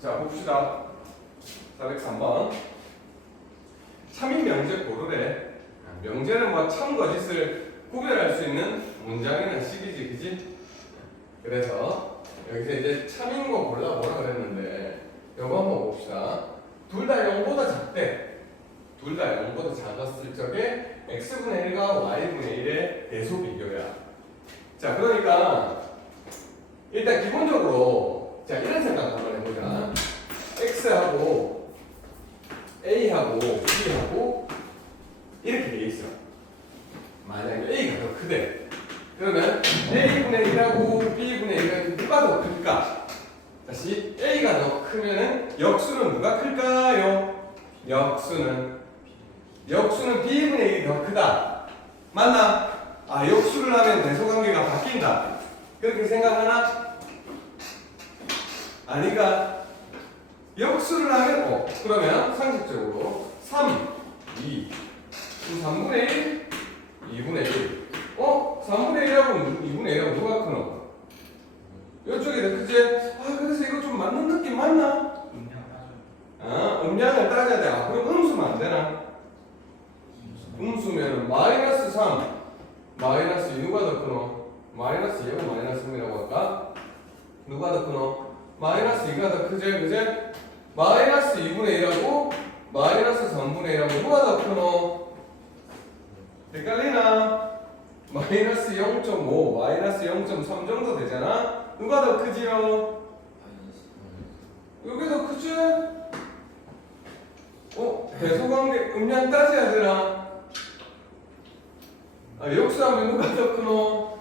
자, 봅시다. 403번. 참인 명제 고르래. 명제는 뭐 참 거짓을 구별할 수 있는 문장이나 식이지, 그지? 그래서 여기서 이제 참인 거 골라보라 그랬는데 요거 한번 봅시다. 둘 다 0보다 작대. 둘 다 0보다 작았을 적에 x분의 1과 y분의 1의 대소 비교야. 자, 그러니까 일단 기본적으로 자 이런 생각 한번 해보자. x하고 a하고 b하고 이렇게 돼 있어. 만약에 a가 더 크대. 그러면 a분의 1하고 b분의 1은 누가 더 클까? 다시 a가 더 크면은 역수는 누가 클까요? 역수는 b분의 1이 더 크다. 맞나? 아, 역수를 하면 대소관계가 바뀐다. 그렇게 생각하나? 아니가 역수를 하면 그러면 상식적으로 3, 2, 3분의 1, 2분의 1. 3분의 1하고 2분의 1하고 누가 크노? 이쪽이 더 크지? 아, 그래서 이거 좀 맞는 느낌 맞나? 음량을 따져야 돼. 아, 그럼 음수면 안 되나? 음수면 마이너스 3, 마이너스 2 누가 더 크노? 마이너스 2하고 마이너스 3이라고 할까? 누가 더 크노? 마이너스 2가 더 크지? 그제? 마이너스 2분의 1하고 마이너스 3분의 1하고 누가 더 크노? 헷갈리나? 마이너스 0.5, 마이너스 0.3 정도 되잖아? 누가 더 크지요? 여기 더 크지? 대소관계 음량 따져야 되나? 역수하면 누가 더 크노?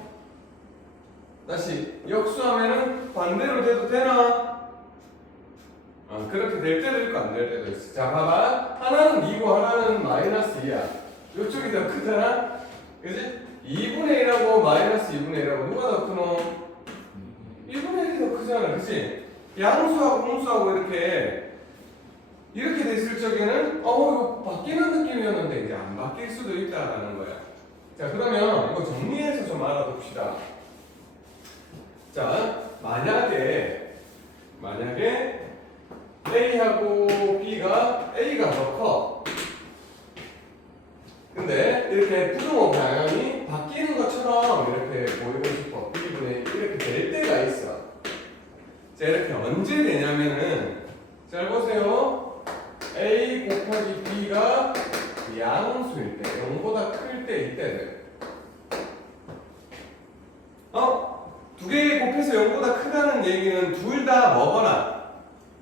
다시 역수하면은 반대로 돼도 되나? 그렇게 될 때도 있고 안 될 때도 있어. 자, 봐봐. 하나는 2고 하나는 마이너스 2야. 이쪽이 더 크잖아? 그지? 2분의 1하고 마이너스 2분의 1하고 누가 더 크노? 1분의 1이 더 크잖아. 그치? 양수하고 음수하고 이렇게 됐을 적에는 이거 바뀌는 느낌이었는데 이제 안 바뀔 수도 있다라는 거야. 자, 그러면 이거 정리해서 좀 알아봅시다. 자, 만약에 A하고 B가 A가 더 커. 근데 이렇게 부등호 방향이 바뀌는 것처럼 이렇게 보이고 싶어. B분의 이렇게 될 때가 있어. 자, 이렇게 언제 되냐면은 잘 보세요. A 곱하기 B가 양수일 때, 0보다 클 때 이때는 두 개 곱해서 0보다 크다는 얘기는 둘 다 뭐거나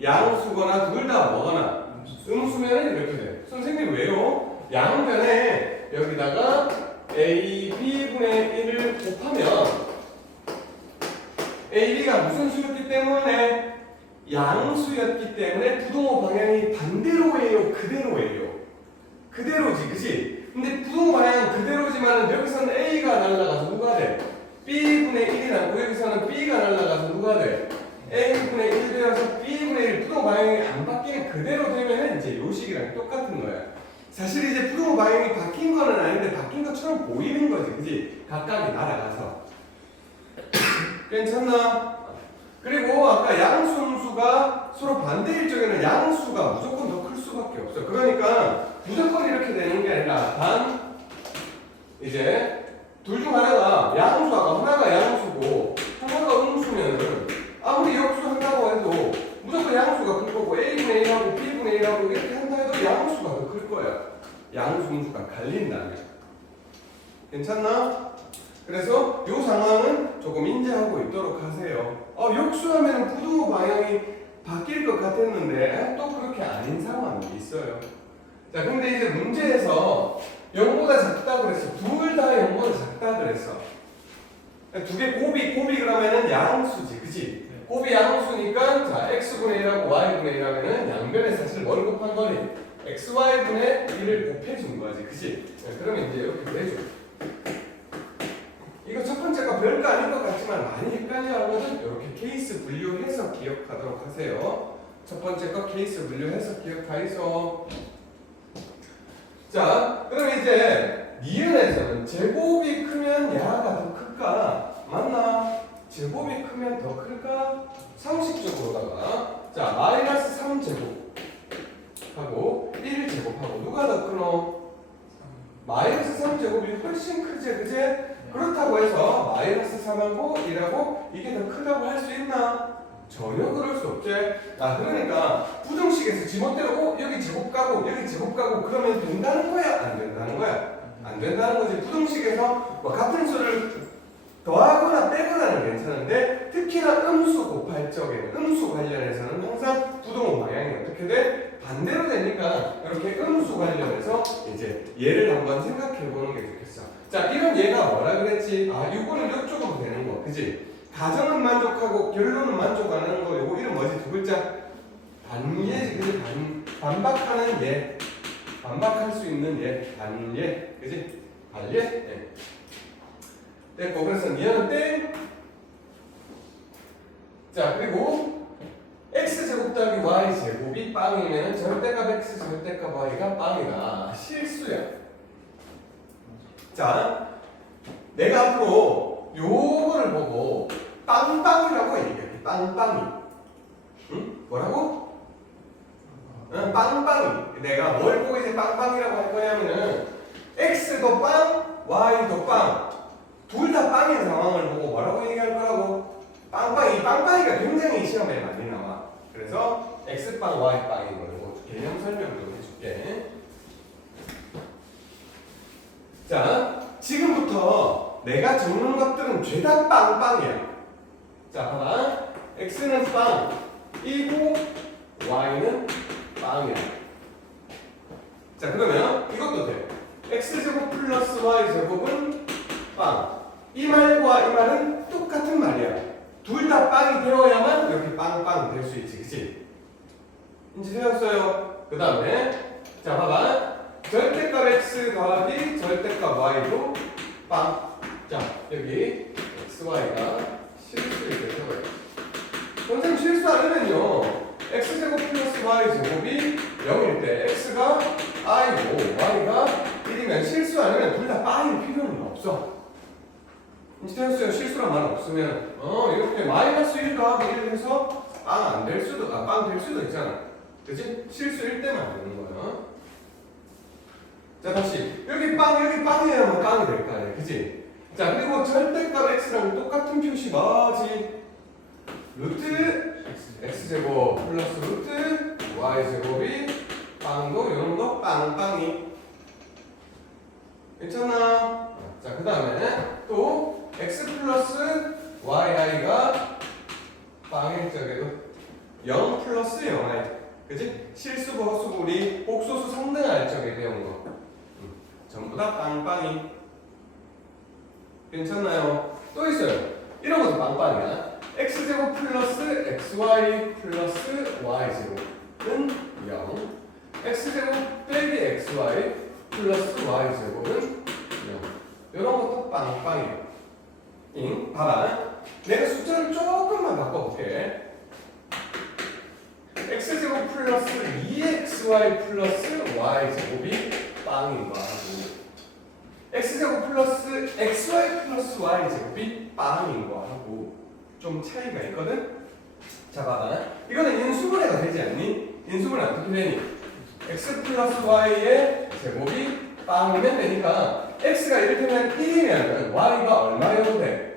양수거나 둘 다 뭐거나 음수면은 이렇게 돼. 선생님 왜요? 양변에 여기다가 A, B분의 1을 곱하면 A, B가 무슨 수였기 때문에? 양수였기 때문에 부동호 방향이 반대로예요? 그대로예요? 그대로지, 그치? 근데 부동호 방향은 그대로지만 여기서는 A가 날아가서 누가 돼? B분의 1이 나고 여기서는 B가 날아가서 누가 돼? A분의 1 되어서 B분의 1 부동호 방향이 안 바뀌는 그대로 되면 이제 요 식이랑 똑같은 거야. 사실 이제 부동호 방향이 바뀐 거는 아닌데 바뀐 것처럼 보이는 거지, 그치? 각각이 날아가서. 괜찮나? 그리고 아까 양수, 음수가 서로 반대일 적에는 양수가 무조건 더 클 수밖에 없어. 그러니까 무조건 이렇게 되는 게 아니라 단 이제 둘 중 하나가 양수하고 하나가 양수고 하나가 음수면은 아무리 역수한다고 해도 무조건 양수가 클 거고 A분의 1하고 B분의 1하고 이렇게 한다 해도 양수가 더 클 거야. 양수, 음수가 갈린다면. 괜찮나? 그래서 이 상황은 조금 인지하고 있도록 하세요. 역수하면 부등호 방향이 바뀔 것 같았는데 또 그렇게 아닌 상황이 있어요. 자, 근데 이제 문제에서 0보다 작다 그랬어. 둘 다 0보다 작다 그랬어. 두 개 곱이 그러면은 양수지, 그치? 곱이 양수니까 자 x분의 1하고 y분의 1 하면은 양변에 사실 뭘 곱한 거니? xy분의 1을 곱해준 거지, 그치? 그러면 이제 이렇게 되죠. 이거 첫 번째 거 별거 아닌 것 같지만 많이 헷갈려 하거든. 이렇게 케이스 분류해서 기억하도록 하세요. 첫 번째 거 케이스 분류해서 기억하이소. 자, 그럼 이제 니은에서는 제곱이 크면 야가 더 클까? 맞나? 제곱이 크면 더 클까? 상식적으로다가 자, 그지? 그렇다고 해서 마이너스 3하고 1하고 이게 더 크다고 할 수 있나? 전혀 그럴 수 없지. 아, 그러니까 부등식에서 지멋대로 여기 제곱 가고 여기 제곱 가고 그러면 된다는 거야? 안 된다는 거야? 안 된다는 거지. 부등식에서 뭐 같은 수를 더하거나 빼거나는 괜찮은데 특히나 음수 곱할 적에는 음수 관련해서는 항상 부등호 방향이 어떻게 돼? 반대로 되니까 이렇게 음수 관련해서 이제 얘를 한번 생각해 보는 게 좋겠어. 자, 이런 얘가 뭐라 그랬지? 아, 이거는 이쪽으로 되는 거, 그지? 가정은 만족하고 결론은 만족 안 하는 거. 요거 이름 뭐지? 두 글자. 반예, 그지? 반박하는 예. 반박할 수 있는 예. 반예, 그지? 반예. 예. 됐고, 그래서 얘는 땡. 자, 그리고 x제곱 더하기 y제곱이 빵이면 절대값 x 절대값 y가 빵이다. 실수야. 자, 내가 앞으로 요거를 보고 빵빵이라고 얘기해. 빵빵이. 응? 뭐라고? 응, 빵빵이. 내가 뭘 보고 이제 빵빵이라고 할 거냐면은 x도 빵, y도 빵. 둘 다 빵인 상황을 보고 뭐라고 얘기할 거라고? 빵빵이. 빵빵이가 굉장히 시험에 많이 나와. 그래서 x빵, y빵인 거고 개념 설명 좀 해줄게. 자, 지금부터 내가 적는 것들은 죄다 빵빵이야. 자, 봐봐. x는 빵이고 y는 빵이야. 자, 그러면 이것도 돼. x제곱 플러스 y제곱은 빵. 이 말과 이 말은 똑같은 말이야. 둘 다 빵이 되어야만 이렇게 빵빵 될 수 있지, 그치? 인지되었어요? 그 다음에 자, 봐봐. 절대값 x 더하기 절대값 y도 빵. 자, 여기 x, y가 실수를 해줘요. 선생님 실수 안 하면요, x제곱 플러스 y제곱이 0일 때 x가 i고 y가 1이면 실수 안 하면 둘 다 빵일 필요는 없어. 인지되었어요? 실수란 말 없으면 이렇게 마이너스 1 더하기 1 해서 빵 안 될 수도, 빵 될 수도 있잖아. 그치? 실수일 때만 되는 거야. 자, 다시 여기 빵이라면 빵이 될 거 아니야, 그치? 자, 그리고 절대값 x랑 똑같은 표시 뭐지? 루트 x제곱 플러스 루트 y제곱이 빵도 이런 거 빵빵이. 괜찮나? 자, 그 다음에 또 x 플러스 yi가 빵일 적에도 0 플러스 0i, 그치? 실수고 허수고 우리 복소수 상등할 적에 배운 거 전부 다 빵빵이. 괜찮나요? 또 있어요. 이런 것도 빵빵이야. x제곱 플러스 xy 플러스 y제곱은 0, x제곱 빼기 xy 플러스 y제곱은 0. 이런 것도 빵빵이에요. 봐봐. 내가 숫자를 조금만 바꿔볼게. x제곱 플러스 2xy 플러스 y제곱이 빵인 거 하고, x제곱 플러스 xy 플러스 y제곱이 빵인 거 하고 좀 차이가 있거든? 자, 봐봐. 이거는 인수분해가 되지 않니? 인수분해 어떻게 되니? x 플러스 y의 제곱이 빵이면 되니까 x가 이렇게면 1이면 y가 얼마여도 돼?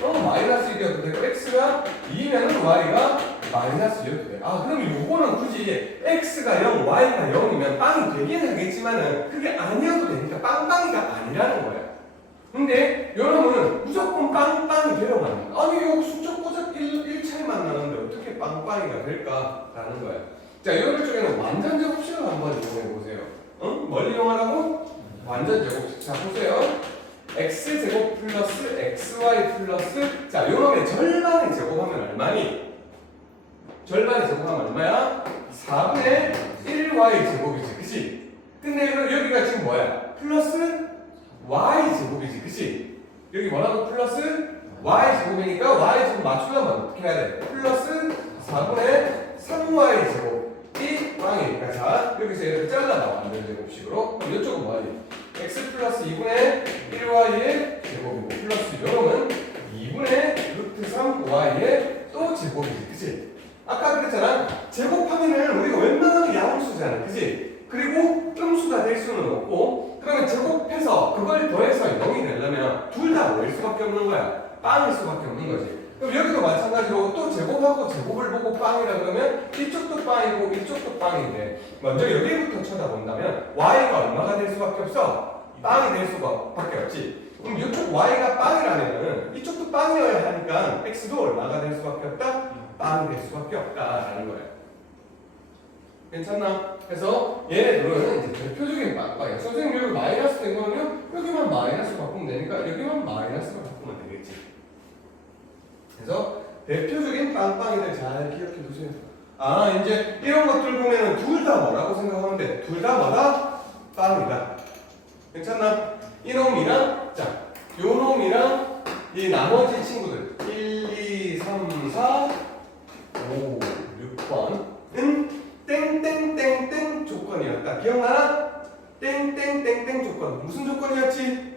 마이너스 1이어도 되고 x가 2면 y가 마이너스 2여도 돼. 아, 그럼 요거는 굳이 x가 0, y가 0이면 빵이 되긴 하겠지만은 그게 아니어도 되니까 빵빵이가 아니라는 거야. 근데 여러분은 무조건 빵빵이 되려고 합니다. 아니, 여기 숫자 꼬작 1 차이만 나는데 어떻게 빵빵이가 될까라는 거야. 자, 이런 쪽에는 완전 제곱식을 한번 이용해 보세요. 응? 뭘 이용하라고? 완전 제곱식. 자, 보세요. x제곱 플러스 xy 플러스, 자, 요놈의 절반의 제곱하면 얼마니? 절반의 제곱하면 얼마야? 4분의 1y 제곱이지, 그치? 근데 여기가 지금 뭐야? 플러스 y 제곱이지, 그치? 여기 뭐라고? 플러스 y 제곱이니까 y 제곱 맞추려면 어떻게 해야 돼? 플러스 4분의 3y 제곱이 빵이니까, 자, 여기서 이렇게 잘라봐. 완전 제곱식으로. 그럼 이쪽은 뭐니? x 플러스 2분의 1y의 제곱이고, 플러스 요놈은 2분의 루트 3y의 또 제곱이지, 그치? 아까 그랬잖아. 제곱하면은 우리가 웬만하면 양수잖아, 그치? 그리고 음수가 될 수는 없고, 그러면 제곱해서 그걸 더해서 0이 되려면 둘 다 뭐일 수밖에 없는 거야? 빵일 수밖에 없는 거지. 그럼 여기도 마찬가지로 또 제곱하고 제곱을 보고 빵이라 그러면 이쪽도 빵이고 이쪽도 빵인데 먼저 여기부터 쳐다본다면 y가 얼마가 될 수밖에 없어? 빵이 될 수밖에 없지. 그럼 이쪽 y가 빵이라면 이쪽도 빵이어야 하니까 x도 얼마가 될 수밖에 없다? 빵이 될 수밖에 없다라는 거예요. 괜찮나? 그래서 얘네들은 이제 대표적인 빵빵이야. 선생님 여기 마이너스 된 거는요 여기만 마이너스 바꾸면 되니까 여기만 마이너스로 바꾸면 되겠지. 그래서 대표적인 빵빵이들 잘 기억해 두세요. 아 이제 이런 것들 보면은 둘 다 뭐라고 생각하면 돼? 둘 다 뭐다? 빵이다. 괜찮나? 이놈이랑 자 요놈이랑 이 나머지 친구들 1, 2, 3, 4, 5, 6번은 땡땡땡땡 조건이었다. 기억나나? 땡땡땡땡 조건. 무슨 조건이었지?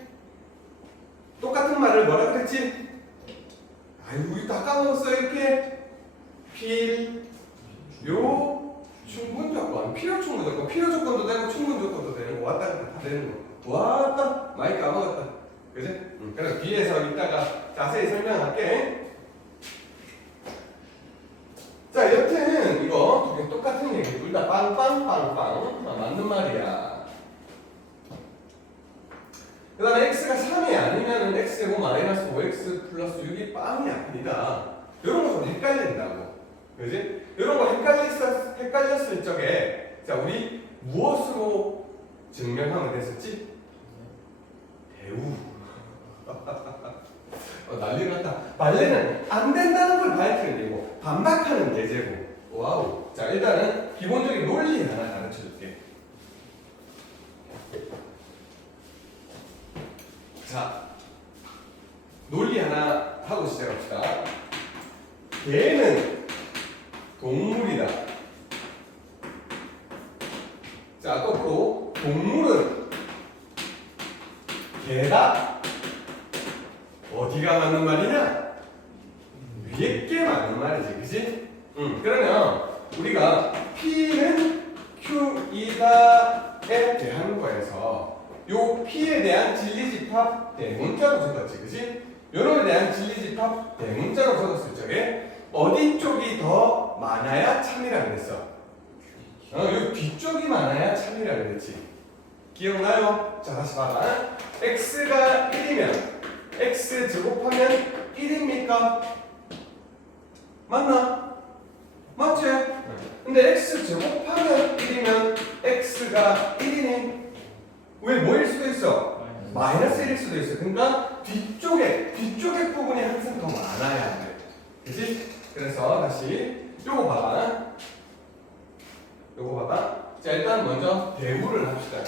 똑같은 말을 뭐라 그랬지? 아유 우리 다 까먹었어. 이렇게 필요 충분 조건, 필요 충분 조건, 필요 조건도 되고 충분 조건도 되는 거 왔다 갔다 다 되는 거. 왔다 많이 까먹었다. 그지? 그래서 뒤에서 이따가 자세히 설명할게. 자 여튼 이거 두 개 똑같은 얘기. 둘 다 빵빵빵빵 맞는 말이야. 그 다음에 x가 3이 아니면은 x제곱 마이너스 5x 플러스 6이 빵이 아니다. 이런 거 좀 헷갈린다고. 그지? 이런 거 헷갈렸을 적에 자 우리 무엇으로 증명하면 됐었지? 대우. 난리 났다. 말레는 안 된다는 걸 밝히는 예고, 반박하는 예제고. 와우. 자 일단은 기본적인 논리 하나 가르쳐 줄게. 자, 논리 하나 하고 시작합시다. 개는 동물이다. 자, 거꾸로 동물은 개다. 어디가 맞는 말이냐? 위에 게 맞는 말이지, 그지? 그러면 우리가 P는 Q이다에 대한 거에서 요 P에 대한 진리집합 대문자로 적었지, 그지? 요놈에 대한 진리집합 대문자로 적었을 적에 어디 쪽이 더 많아야 참이라 그랬어? 요 뒤쪽이 많아야 참이라 그랬지. 기억나요? 자, 다시 봐봐. x가 1이면 x 제곱하면 1입니까? 맞나? 맞지? 근데 x 제곱하면 1이면 x가 1이니? 왜 뭐일 수도 있어? 마이너스 1일 수도 있어. 그러니까 뒤쪽에 부분이 항상 더 많아야 돼. 그치? 그래서 다시 요거 봐봐. 자 일단 먼저 대우를 합시다.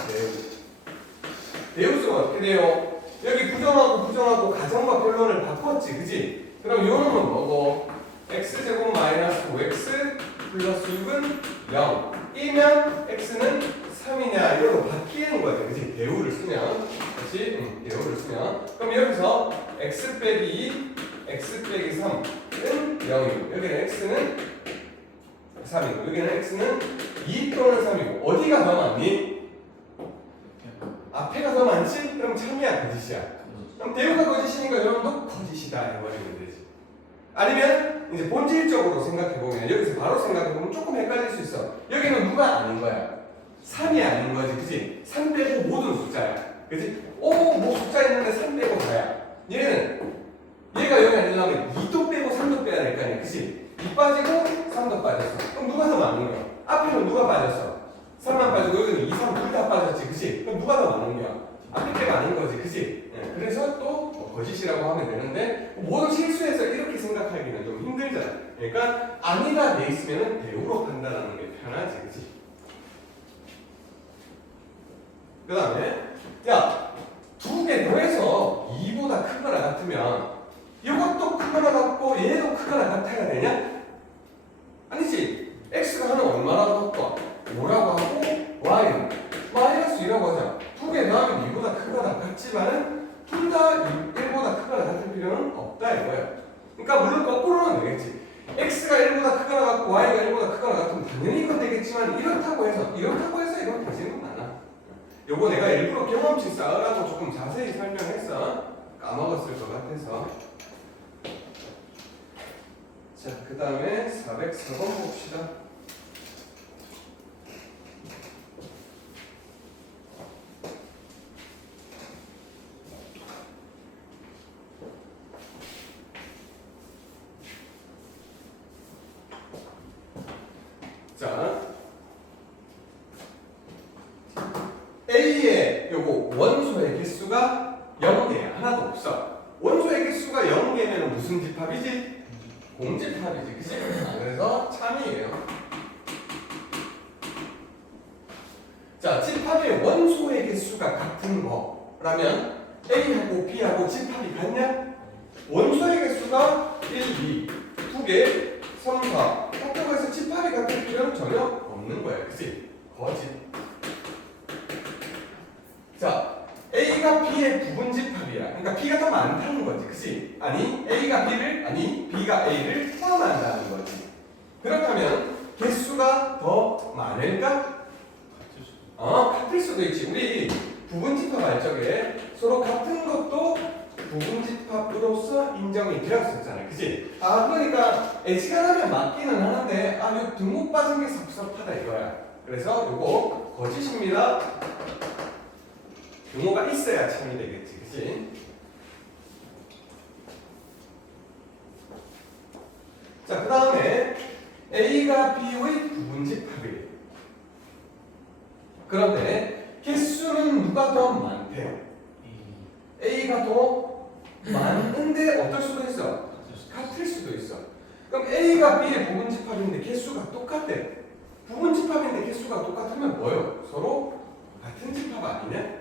대우수가 어떻게 돼요? 여기 부정하고 가정과 결론을 바꿨지, 그지? 그럼 요놈은 뭐고? x제곱 마이너스 5x 플러스 6은 0 이면 x는 3이냐 이걸로 바뀌는 거지, 그지? 대우를 쓰면 다시 대우를 쓰면 그럼 여기서 x 빼기 2 x 빼기 3은 0이고 여기는 x는 3이고 여기는 x는 2 또는 3이고 어디가 더 많니? 앞에가 더 많지? 그럼 참이야 거짓이야? 그럼 대우가 거짓이니까 여러분도 거짓이다 해버리면 되지. 아니면 이제 본질적으로 생각해보면 여기서 바로 생각해보면 조금 헷갈릴 수 있어. 여기는 누가 아닌 거야? 3이 아닌 거지, 그치? 3 빼고 모든 숫자야, 그치? 뭐 숫자 있는데 3 빼고 4야. 얘가 여기 아니려면 2도 빼고 3도 빼야 될 거 아니야, 그치? 2 빠지고 3도 빠졌어. 그럼 누가 더 많은 거야? 앞에는 누가 빠졌어? 3만 빠지고 여기는 2, 3 둘 다 빠졌지, 그치? 그럼 누가 더 많은 거야? 앞에 게가 아닌 거지, 그치? 그래서 또 거짓이라고 하면 되는데 모든 실수해서 이렇게 생각하기는 좀 힘들잖아. 그러니까 아니다 돼 있으면 대우로 판단하는 게 편하지, 그치? 그 다음에 야, 두 개 더해서 2보다 크거나 같으면 이것도 크거나 같고 얘도 크거나 같아야 되냐? 아니지. x가 하나 얼마라고 할까? 5라고 하고 y는 마이너스 2라고 하자. 두 개 더하면 2보다 크거나 같지만은 둘 다 1보다 크거나 같을 필요는 없다 이거야. 그러니까 물론 거꾸로는 되겠지. x가 1보다 크거나 같고 y가 1보다 크거나 같으면 당연히 이건 되겠지만 이렇다고 해서 이건 되지는 않아. 요거 내가 일부러 경험치 쌓으라고 조금 자세히 설명했어. 까먹었을 것 같아서. 자, 그 다음에 404번 봅시다. 자, A의 요거 원소의 개수가 0개야. 하나도 없어. 원소의 개수가 0개면 무슨 집합이지? 공집합이지. 그치? 그래서 참이에요. 자, 집합의 원소의 개수가 같은 거라면 A하고 B하고 집합이 같냐? 원소의 개수가 1, 2, 2개, 3, 4 같다고 해서 집합이 같을 필요는 전혀 없는 거야. 그치? 거짓. 자, A가 B의 부분 집합이야. 그러니까 B가 더 많다는 거지. 그치? 아니, A가 B를, 아니, B가 A를 포함한다는 거지. 그렇다면 개수가 더 많을까? 같을 수도 있지. 우리 부분 집합 할 적에 서로 같은 것도 부분 집합으로서 인정이 되었었잖아요. 그치? 그러니까 시간하면 맞기는 하는데 요 등목 빠진 게 섭섭하다 이거야. 그래서 요거 거짓입니다. 등호가 있어야 참이 되겠지. 그치? 자, 그 다음에 A가 B의 부분 집합이에요. 그런데 개수는 누가 더 많대요? A가 더 많은데 어떨 수도 있어? 같을 수도 있어. 그럼 A가 B의 부분 집합인데 개수가 똑같대. 부분 집합인데 개수가 똑같으면 뭐요? 서로 같은 집합 아니냐?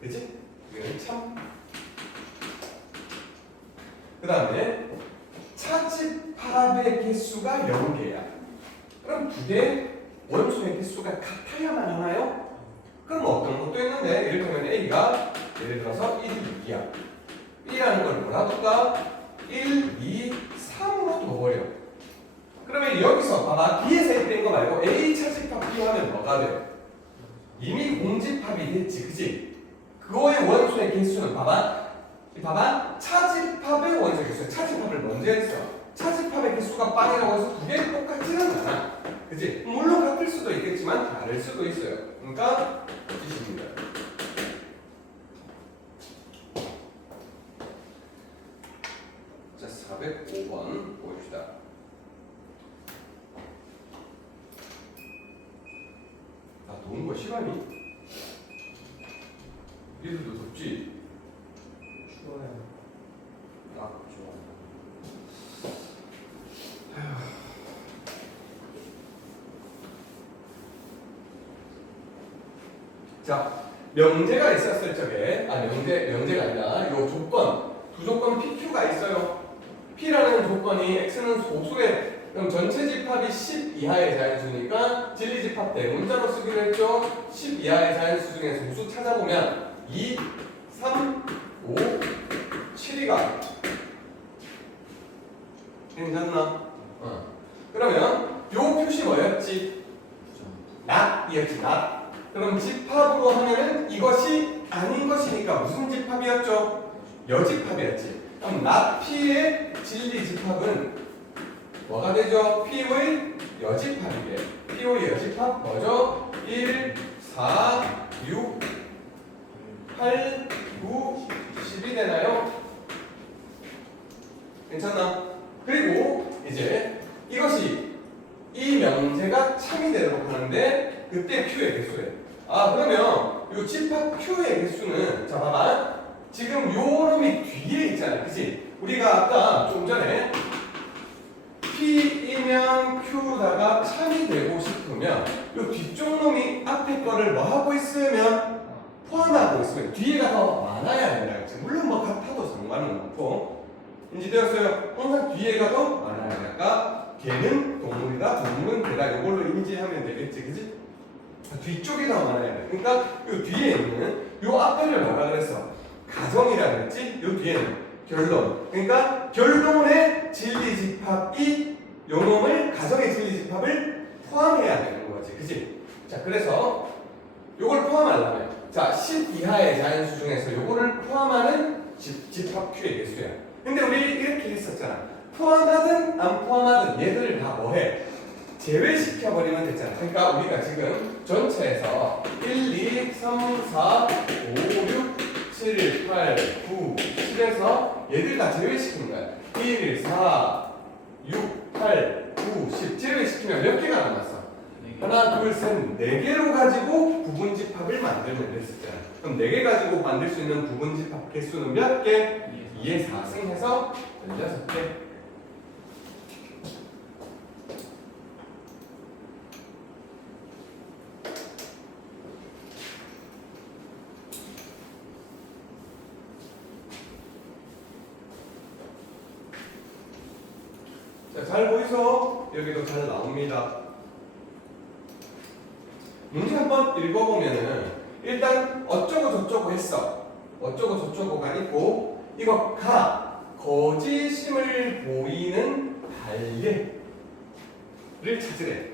그치? 이거는 참. 그 다음에 차집합의 개수가 0개야. 그럼 두 개 원소의 개수가 같아야만 하나요? 그럼 어떤 것도 있는데 이를테면 A가 예를 들어서 1, 2야. B라는 걸 뭐라 둘까? 1, 2, 3으로 둬버려. 그러면 여기서 봐봐. B에서 했던 거 말고 A 차집합 비하면 뭐가 돼? 이미 공집합이 됐지. 그치? 그거의 원소의 개수는 봐봐. 차집합의 원소의 개수. 차집합을 먼저 했어. 차집합의 개수가 빵이라고 해서 두 개 똑같지는 않아. 그치? 물론 같을 수도 있겠지만 다를 수도 있어요. 그러니까 뜻입니다. 자, 405번 봅시다. 더운 거 시간이? 우리들도 덥지? 추워요. 좋아요. 자, 명제가 있었을 적에, 명제가 아니라 요 조건, 두 조건 PQ가 있어요. P라는 조건이 X는 소수의, 그럼 전체 집합이 10 이하의 자연수니까 진리 집합 대문자로 쓰기로 했죠. 10 이하의 자연수 중에 소수 찾아보면 2, 3, 5, 7이가 괜찮나? 그러면 요 표시 뭐였지? not이었지, not. 그럼 집합으로 하면은 이것이 아닌 것이니까 무슨 집합이었죠? 여집합이었지. 그럼 not P의 진리 집합은 뭐가 되죠? P의 여집합이래. P의 여집합 뭐죠? 1, 4, 6, 8, 9, 10이 되나요? 괜찮나? 그리고 이제 이것이 이 명제가 참이 되도록 하는데 그때 Q의 개수래. 그러면 이 집합 Q의 개수는 자 봐봐. 지금 요 놈이 뒤에 있잖아. 그치? 우리가 아까 좀 전에 P이면 Q다가 참이 되고 싶으면 요 뒤쪽 놈이 앞에 거를 뭐 하고 있으면 포함하고 있으면 뒤에가 더 많아야 된다. 그치? 물론 뭐 같아도 상관은 없고 인지되었어요? 항상 뒤에가 더 많아야 될까? 개는 동물이다, 동물은 개다. 이걸로 인지하면 되겠지, 그치? 뒤쪽이 더 많아야 돼. 그러니까 요 뒤에 있는 요 앞에를 뭐라 그랬어? 가정이라 그랬지? 요 뒤에는 결론. 그러니까 결론의 진리 집합이 요 놈을 가정의 진리 집합을 포함해야 되는 거지, 그치? 자, 그래서 요걸 포함하려면 자 10 이하의 자연수 중에서 요거를 포함하는 집합 Q의 개수야. 근데 우리 이렇게 했었잖아. 포함하든 안 포함하든 얘들을 다 뭐해? 제외시켜버리면 됐잖아. 그러니까 우리가 지금 전체에서 1, 2, 3, 4, 5, 6, 7, 8, 9, 10에서 얘들 다 제외시키는 거야. 1, 4, 6, 8, 9, 10 제외시키면 몇 개가 남았어? 하나, 둘, 셋, 4개로 가지고 부분집합을 만들면 됐었잖아. 그럼 4개 가지고 만들 수 있는 부분집합 개수는 몇 개? 2의 4승 해서 16개. 자, 잘 보이소? 여기도 잘 나옵니다. 문제 한번 읽어보면은 일단 어쩌고 저쩌고 했어. 어쩌고 저쩌고가 있고 이거 거짓임을 보이는 발예를 찾으래.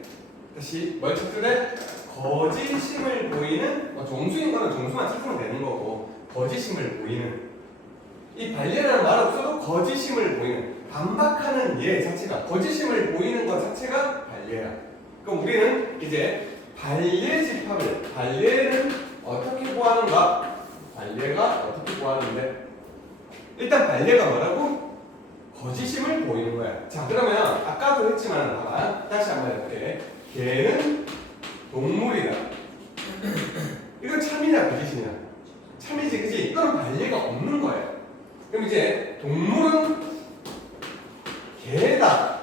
다시 뭘 찾으래? 거짓임을 보이는 정수인 거는 정수만 찾으면 되는 거고 거짓임을 보이는 이 발예라는 말 없어도 거짓임을 보이는 반박하는 예 자체가 거짓임을 보이는 것 자체가 발예야. 그럼 우리는 이제 발예 집합을 발예는 어떻게 구하는가? 발예가 어떻게 구하는데? 일단 발예가 뭐라고? 거짓임을 보이는 거야. 자 그러면 아까도 했지만 봐봐. 다시 한번 해볼게. 개는 동물이다. 이건 참이냐 거짓이냐? 참이지 그지? 이건 발예가 없는 거야. 그럼 이제 동물은 개다.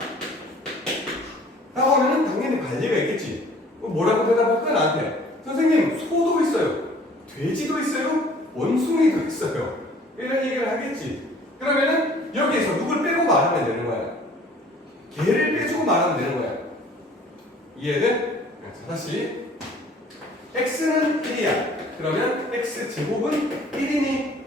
라고 하면은 당연히 발예가 있겠지. 뭐라고 대답할 거야 나한테? 선생님 소도 있어요. 돼지도 있어요. 원숭이도 있어요. 이런 얘기를 하겠지. 그러면은 여기에서 누굴 빼고 말하면 되는 거야. 개를 빼주고 말하면 되는 거야. 이해돼? 자, 다시 x는 1이야. 그러면 x 제곱은 1이니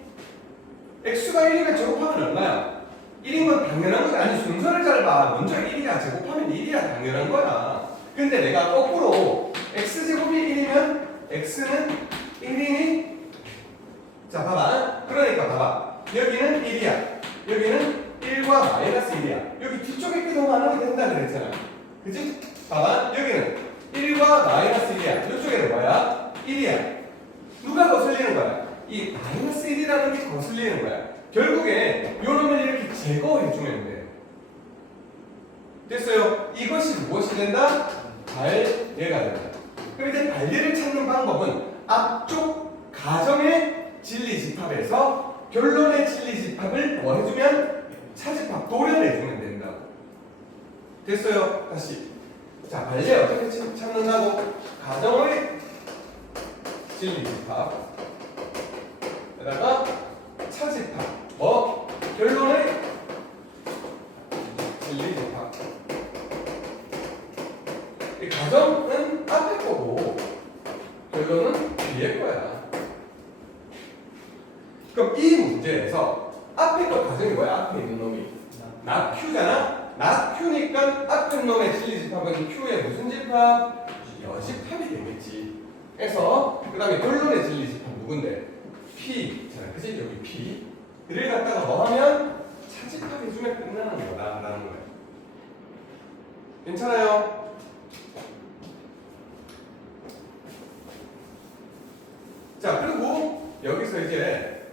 x가 1이면 제곱하면 얼마야? 1인 건 당연한 거야. 아니 순서를 잘 봐. 먼저 1이야. 제곱하면 1이야. 당연한 거야. 근데 내가 거꾸로 x제곱이 1이면 x는 1이니 자 봐봐. 그러니까 봐봐. 여기는 1이야. 여기는 1과 마이너스 1이야. 여기 뒤쪽에 게 더 많으면 된다 그랬잖아. 그치? 봐봐. 여기는 1과 마이너스 1이야. 이쪽에는 뭐야? 1이야. 누가 거슬리는 거야? 이 마이너스 1이라는 게 거슬리는 거야. 결국에 요놈을 이렇게 제거해주면 돼. 됐어요? 이것이 무엇이 된다? 발예가 된다. 그럼 이제 발예를 찾는 방법은 앞쪽 가정의 진리집합에서 결론의 진리집합을 뭐 해주면? 차집합, 도련해주면 된다고. 됐어요? 다시. 자, 발예 어떻게 찾는다고? 가정의 진리집합 에다가 차집합, 결론의 진리집합. 이 가정은 앞에 거고 결론은 뒤에 거야. 그럼 이 문제에서 앞에 거 가정이 뭐야? 앞에 있는 놈이 나 Q잖아? 나 Q니까 앞에 놈의 진리집합은 Q의 무슨 집합? 여집합이 되겠지. 해서 그 다음에 결론의 진리집합 누군데? P잖아. 그치? 여기 P. 그를 갖다가 뭐 하면 차집합해주면 끝나는 거다라는 거야. 괜찮아요? 자, 그리고 여기서 이제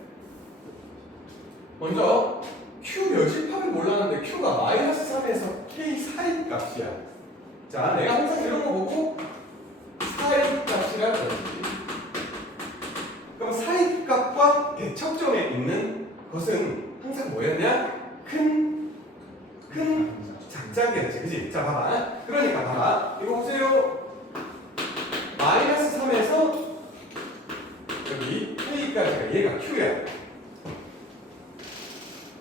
먼저 Q 여집합을 몰랐는데 Q가 마이너스 3에서 K 사이 값이야. 자, 내가 항상 이런 거 보고 사이 값이라 그러지. 그럼 사이 값과 대척점에 있는 것은 항상 뭐였냐? 큰 작작이었지. 그치? 자, 봐봐. 그러니까 봐봐. 이거 보세요. 마이너스 3에서 여기 K까지가 얘가 Q야.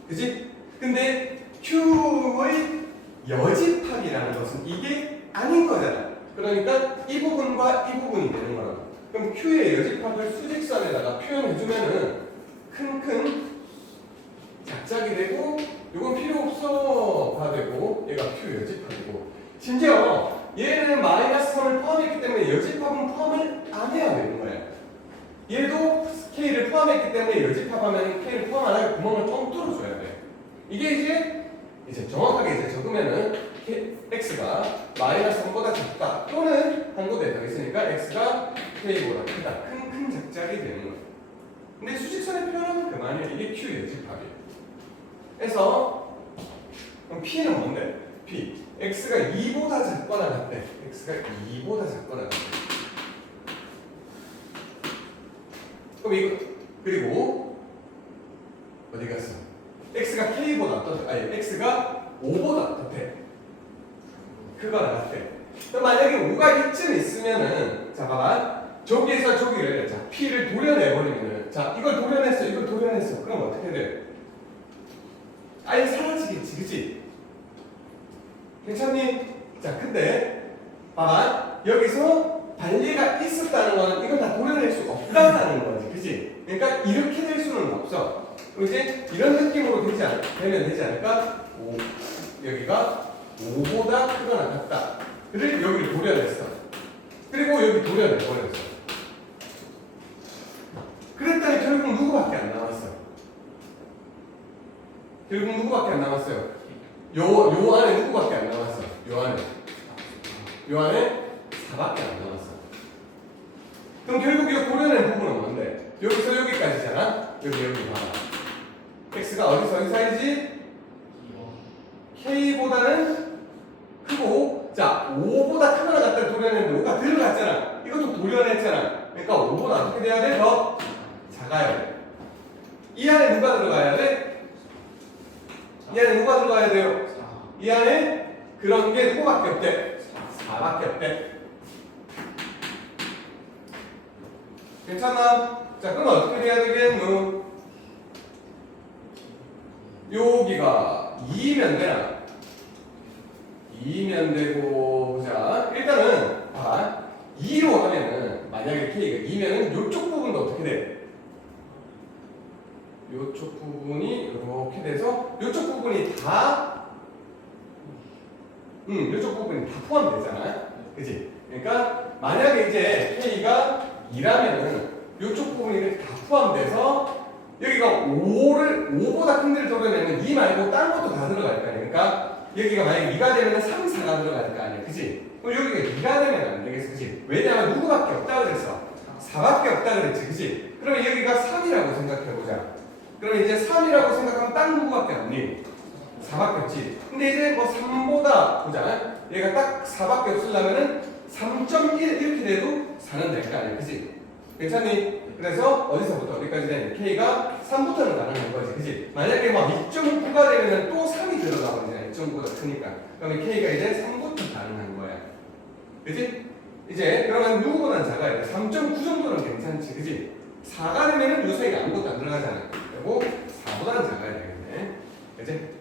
그치? 근데 Q의 여집합이라는 것은 이게 아닌 거잖아. 그러니까 이 부분과 이 부분이 되는 거라고. 그럼 Q의 여집합을 수직선에다가 표현해주면은 큰 작작이 되고 이건 필요 없어가 되고 얘가 Q 여집합이고 심지어 얘는 마이너스 3을 포함했기 때문에 여집합은 포함을 안 해야 되는 거야. 얘도 K를 포함했기 때문에 여집합하면 K를 포함 안 하고 구멍을 좀 뚫어줘야 돼. 이게 이제 정확하게 이제 적으면은 X가 마이너스 3보다 작다 또는 한 군데 더 있으니까 X가 K보다 크다. 큰 작작이 되는 거야. 근데 수직선의 표현은 그만이야. 이게 Q 여집합이야. 그래서 그럼 P는 뭔데? P. X가 2보다 작거나 같대. X가 2보다 작거나 같대. 그럼 이거 그리고 어디 갔어? X가 K보다 X가 5보다 같대. 크거나 같대. 그럼 만약에 5가 이쯤 있으면은 자 봐봐. 저기에서 저기를 자 P를 도려내버리면은 자 이걸 도려냈어. 그럼 어떻게 돼? 아예 사라지겠지, 그치? 괜찮니? 자, 근데 봐봐. 여기서 반리가 있었다는 거는 이건 다 도려낼 수 없다는 거지, 그치? 그러니까 이렇게 될 수는 없어. 그럼 이제 이런 느낌으로 되면 되지 않을까? 여기가 5보다 크거나 같다. 를 여기를 도려냈어. 그리고 여기 도려내버렸어. 그랬더니 결국 누구밖에 안 남았어? 결국 누구밖에 안 남았어요? 요 안에 누구밖에 안 남았어? 요 안에 4밖에 안 남았어. 그럼 결국 이거 도려낸 부분은 뭔데? 여기서 여기까지잖아? 여기 봐봐. X가 어디서 어디 사이지? K보다는 크고 자 5보다 크거나 같다 도려냈는데 5가 들어갔잖아. 이것도 도려냈잖아. 그러니까 5보다 어떻게 돼야 돼? 더 작아야 돼. 이 안에 누가 들어가야 돼? 이 안에 누가 들어가야 돼요? 이 안에 그런 게 누구밖에 없대? 4밖에 없대. 괜찮나? 자, 그럼 어떻게 돼야 되겠노? 여기가 2면 되나? 2면 되고, 자, 일단은, 봐. 2로 하면은, 만약에 K가 2면은 요쪽 부분도 어떻게 돼? 요쪽 부분이 이렇게 돼서, 요쪽 부분이 다, 요쪽 부분이 다 포함되잖아. 그치? 그러니까, 만약에 이제 K가 2라면은, 요쪽 부분이 이렇게 다 포함돼서, 여기가 5보다 큰 데를 도려내면 2 말고 다른 것도 다 들어갈 거 아니야. 그러니까 여기가 만약에 2가 되면 3, 4가 들어갈 거 아니야. 그치? 그럼 여기가 2가 되면 안 되겠어. 그치? 왜냐면 누구밖에 없다 그랬어? 4밖에 없다 그랬지. 그치? 그러면 여기가 3이라고 생각해보자. 그럼 이제 3이라고 생각하면 딴 누구밖에 없니? 4밖에 없지. 근데 이제 뭐 3보다 보자. 얘가 딱 4밖에 없으려면은 3.1 이렇게 돼도 4는 될 거 아니야. 그치? 괜찮니? 그래서 어디서부터 어디까지 되는 K가 3부터는 가능한 거지, 그치? 만약에 막 2.9가 되면 또 3이 들어가 버리잖아. 2.9가 크니까. 그러면 K가 이제 3부터 가능한 거야, 그치? 이제 그러면 누구보단 작아야 돼. 3.9 정도는 괜찮지, 그치? 4가 되면은 요 사이가 아무것도 안 들어가잖아. 그리고 4보다는 작아야 되겠네, 그치?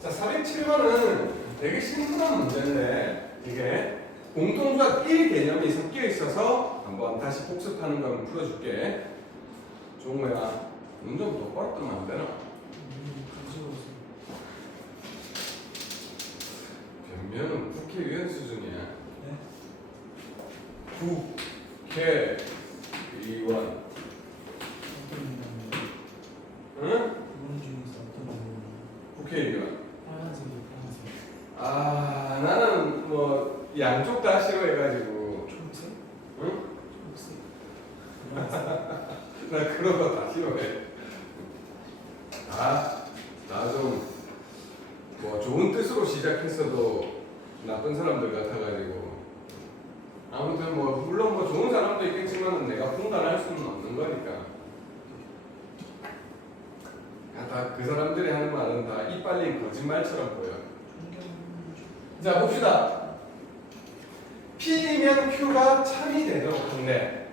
자, 407번은 되게 심플한 문제인데 이게 공통수학 1 개념이 섞여 있어서 한번 다시 복습하는 거 한번 풀어줄게. 종우야, 눈 좀 똑바로 뜨면 안 되나? 변명은 국회의원 수준이야. 네? 국회의원. 응? 이번 중에서 어떤 부분? 국회의원. 파란색이 파란색. 아, 나는 뭐 양쪽 다 싫어해가지고. 초록색? 응? 초록색. 노란색. 나 그런 거 다 싫어해. 나 좀 뭐 좋은 뜻으로 시작했어도 나쁜 사람들 같아가지고. 아무튼 뭐 물론 뭐 좋은 사람도 있겠지만 내가 분간할 수는 없는 거니까. 다 그 사람들이 하는 말은 다 이빨린 거짓말처럼 보여. 자, 봅시다. P면 Q가 참이 되도록 한대.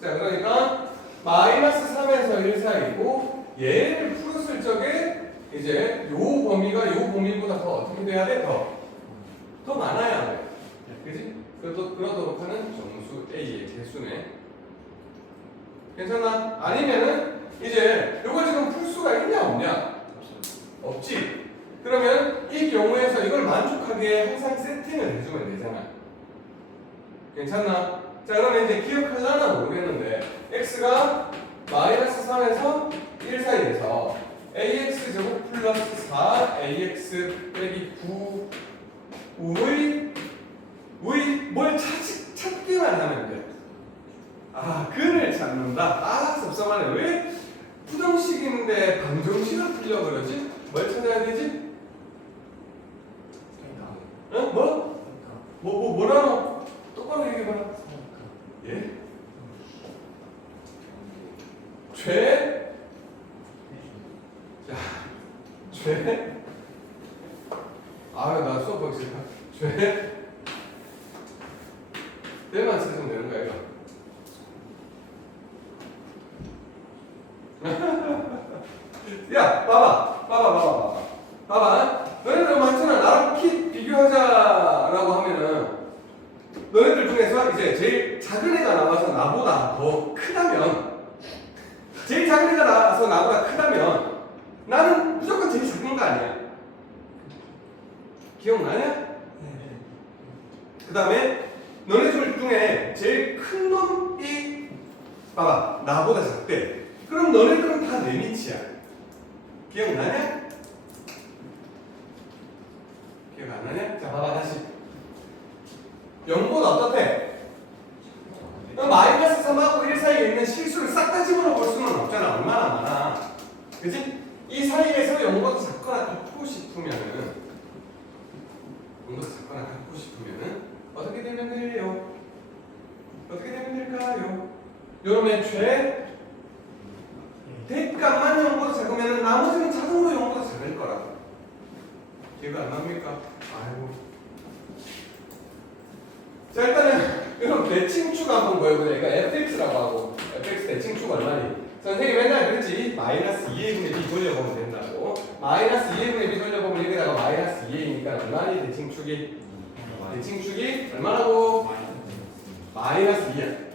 자, 그러니까 마이너스 3에서 1 사이고 얘를 풀었을 적에 이제 요 범위가 요 범위보다 더 어떻게 돼야 돼? 더 많아야 돼. 그지? 그러도록 하는 정수 A의 개수네. 괜찮아? 아니면은 이제 이거 지금 풀 수가 있냐 없냐? 없지. 그러면 이 경우에서 이걸 만족하게 항상 세팅을 해주면 되잖아. 괜찮나? 자 그러면 이제 기억하려나 모르겠는데 x가 마이너스 3에서 1 사이에서 ax 제곱 플러스 4 ax 빼기 9의 뭘 찾기만 하면 돼. 아 근을 찾는다. 아 섭섭하네. 왜 부정식인데 방정식을 풀려 그러지? 뭘 찾아야 되지? 어? 뭐라노? 똑바로 얘기해봐. 예? 나 수업 보기 싫다. 때만 쓰면 되는 거야, 이거. 야, 봐봐. 너네들 많잖아. 나랑 키 비교하자라고 하면은 너네들 중에서 이제 제일 작은 애가 나와서 나보다 더 크다면, 제일 작은 애가 나와서 나보다 크다면 나는 무조건 제일 작은 거 아니야? 기억나냐? 그 다음에 너네들 중에 제일 큰 놈이 봐봐 나보다 작대. 그럼 너네들은 다 내 밑이야. 기억나냐? 기억 안 나냐? 자 봐봐 다시 0보다 어떻대? 마이너스 3하고 1 사이에 있는 실수를 싹 다 집어넣어 볼 수는 없잖아. 얼마나 많아. 그치? 이 사이에서 0보다 작거나 같고 싶으면은 어떻게 되면 돼요? 어떻게 되면 될까요? 여러분의 대값만 0보다 작으면 나머지는 자동으로 0보다 작을 거라고. 기억 안 납니까? 아이고. 자 일단은 여러분 대칭축 한번 보여보자. 이거 fx라고 하고 fx 대칭축 얼마니? 선생님이 맨날 그랬지. 마이너스 2a분의 b 돌려보면 된다고. 마이너스 2a분의 b 돌려보면 여기다가 마이너스 2a니까 얼마니 대칭축이? 대칭축이 얼마라고? 마이너스 2야.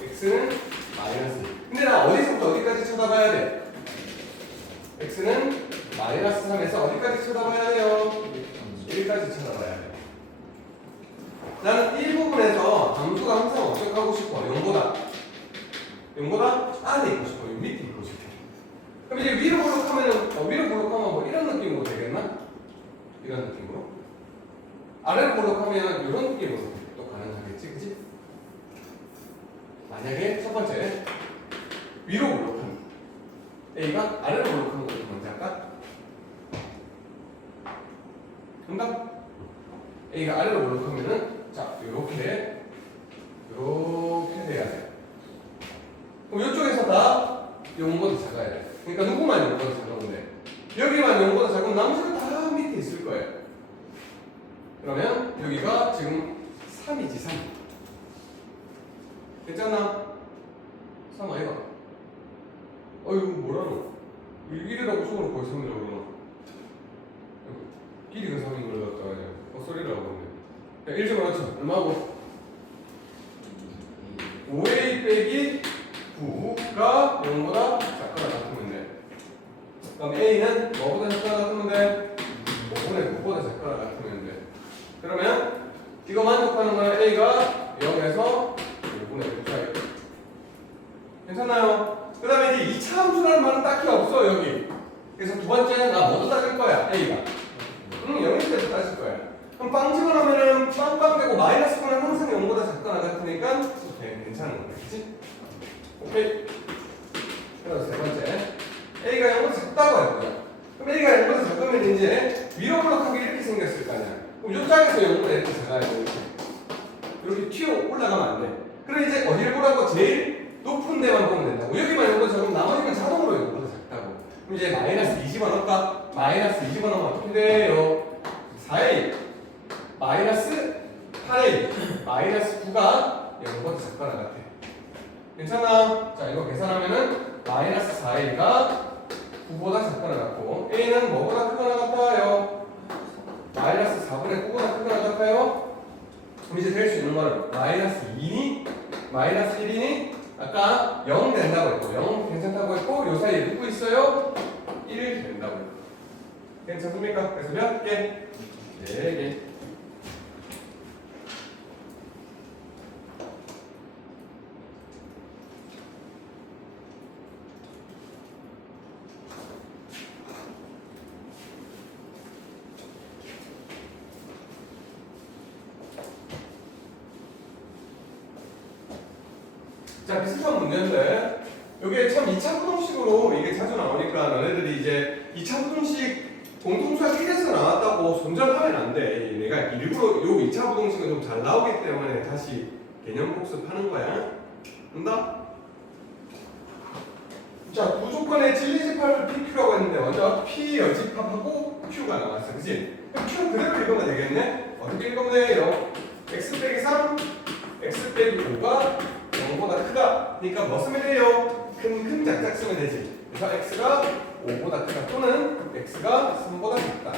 x는 마이너스 2. 근데 나 어디서부터 어디까지 쳐다봐야 돼? x는 마이너스 3에서 어디까지 쳐다봐야 돼요? 1까지 쳐다봐야 돼. 나는 이 부분에서 함수가 항상 어떻게 하고 싶어? 0보다 안에 있고 싶어. 밑에 있고 싶어. 그럼 이제 위로 볼록하면 뭐 이런 느낌으로 되겠나? 이런 느낌으로. 아래로 볼록하면 이런 느낌으로 또 가능하겠지, 그치? 만약에 첫 번째 위로 볼록한 A가 아래로 볼록한 것도 먼저 할까? 정답? A가 아래로 볼록하면은 자 이렇게 돼야 돼. 그럼 이쪽에서 다 0보다 작아야 돼. 그러니까 누구만 0보다 작은 건데 여기만 0보다 작으면 나머지는 다 밑에 있을 거예요. 그러면 여기가 지금 3이지 3. 괜찮나? 3 아이가? 이거 뭐라노? 1이라고 써놓고 3이라고 그러나? 길이가 3인 걸 갖다가 그냥 헛소리라고 하는데 1 집어넣자. 얼마고? 5a 빼기 9가 0보다 작거나 같으면 돼. 그럼 a는 뭐보다 작거나 같으면 돼? 5분의 9보다 작거나 같으면 돼. 그러면 이거 만족하는 거는 a가 0에서 1분의 9 사이. 괜찮나요? 그 다음에 이제 2차 함수라는 말은 딱히 없어 여기. 그래서 두 번째는 나 뭐도 따질 거야 a가. 0일 때도 따질 거야. 그럼 빵 집어넣으면은 빵빵 되고 마이너스 9는 항상 0보다 작거나 같으니까 괜찮은 거야. 그치? 오케이. 그래서 세 번째 a가 0보다 작다고 할 거야. 그럼 a가 0보다 작으면 이제 위로 블록하게 이렇게 생겼을 거 아니야. 그럼 요 짝에서 0보다 이렇게 작아야 돼. 이렇게 튀어 올라가면 안 돼. 그럼 이제 어디를 보라고? 제일 높은 데만 보면 된다고. 여기만 0보다 작으면 나머지는 자동으로 0보다 작다고. 그럼 이제 마이너스 2 집어넣을까? 마이너스 2 집어넣으면 어떻게 돼요? 4a 마이너스 8a 마이너스 9가 0보다 작거나 같아. 괜찮아? 자 이거 계산하면은 마이너스 4a가 9보다 작거나 같고 a는 뭐보다 크거나 같아요? 마이너스 4분의 9보다 크거나 같아요? 그럼 이제 될 수 있는 말은 마이너스 2니? 마이너스 1이니? 아까 0 된다고 했고 0 괜찮다고 했고 요 사이에 누구 있어요? 1 된다고 했고 괜찮습니까? 그래서 몇 개? 4개. 자, 비슷한 문제인데 이게 참 2차 부등식으로 이게 자주 나오니까 너네들이 이제 2차 부등식 공통수가 1에서 나왔다고 손절하면 안 돼. 내가 일부러 요 2차 부등식은 좀 잘 나오기 때문에 다시 개념 복습하는 거야. 된다? 자, 두 조건의 진리집합을 PQ라고 했는데 먼저 P 여집합하고 Q가 나왔어. 그치? 그럼 Q 그대로 읽으면 되겠네? 어떻게 읽으면 돼요? X 빼기 3, X 빼기 5가 0보다 크다. 그러니까 뭐 쓰면 돼요? 큰 작작 쓰면 되지. 그래서 X가 5보다 크다 또는 X가 3보다 작다.